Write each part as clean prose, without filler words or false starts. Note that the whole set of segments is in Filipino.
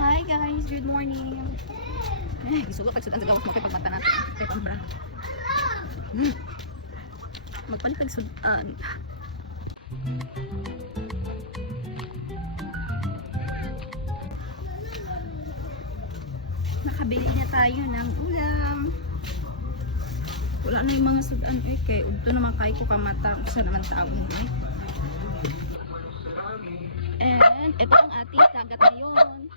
Hi guys, good morning. Isugot pag sudan sa gawas mo kay pagmata natin. Kay pambra. Magpalit pag sudan. Nakabili na tayo ng ulam. Wala na yung mga sudan kay udto naman kay ko kamata usa naman taon eh. And ito ang ating dagat ngayon.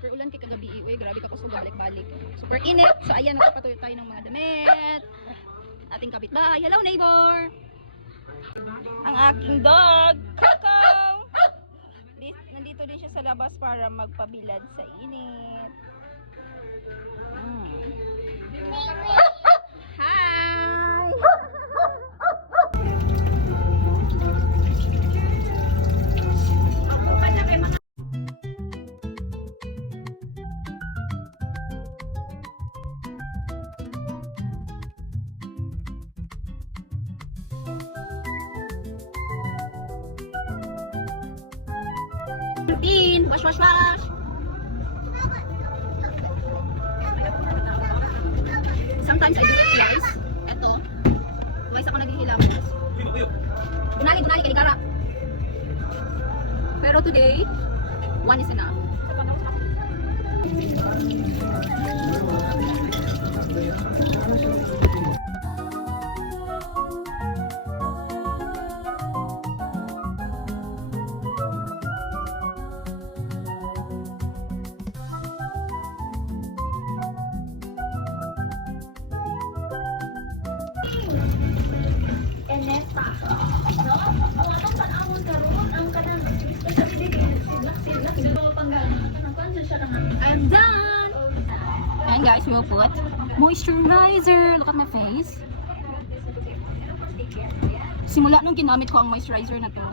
Super ulan kay kagabi uy, grabe ka kusog balik-balik. Super init. So ayan, nagpapatuyo tayo ng mga damit. Ating kapitbahay. Hello neighbor. Ang aking dog, Coco. Nandito din siya sa labas para magpabilad sa init. Hi. 13. Wash, wash, wash. Sometimes I do it guys. Eto. Twice ako naghihilamos. Gunali kay Gara. Pero today, one is enough. Eneta. No? Ang atong panahon karon ang kanang especially dito panggalan kanang kanso siya nang I'm done. And guys, we'll put moisturizer. Look at my face. Simula nung ginamit ko ang moisturizer na to,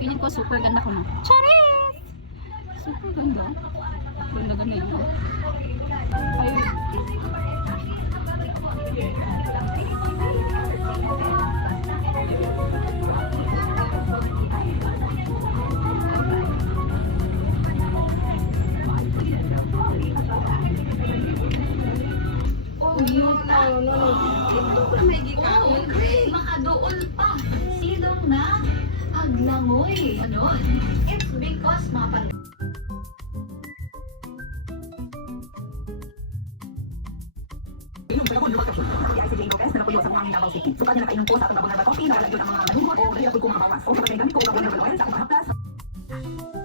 feeling ko super ganda ko na. Charis! Super ganda. Ganda yun. Ayun. ito pa may gikaon. Makadool pa. Silong na aglangoy. Ano? It's because mapal Yung pagkakon yung pagkakon, kaya si Jane Lopez na napuyo sa mga minabaw city. Sukat niya nakainom po sa tabang na bato, pinakalayo ng mga manugot o gaya ko kung mga bawas. O kapag may gamit ko, kapag nagawin sa akong mahaplas.